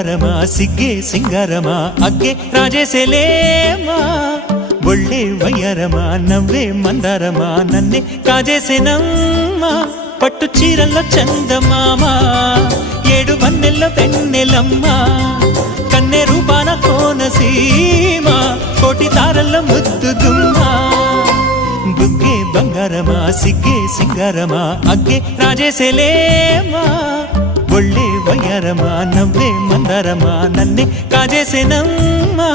ಬಂಗಾರಮಾ ಸಿಗ್ಗೆ ಸಿಂಗಾರಮಾ ಅಗ್ಗೆ ರಾಜೇಸೆಲೇಮಾ ಒಳ್ಳೆ వయ్యారమా నవ్వే మందారమా నన్నే కాజేసేనమ్మా పట్టు చీరల్లో చందమామ ఏడు వన్నెల్ల వెన్నెలమ్మ కన్నె రూపాన కోనసీమ కోటి తారల్ల ముద్దు దుమ్మ బుగ్గే బంగారమా సిగ్గే సింగారమా అగ్గే రాజేసెలేమా ఒళ్ళే వయ్యారమా నవ్వే మందారమా నన్నే కాజేసేనమ్మా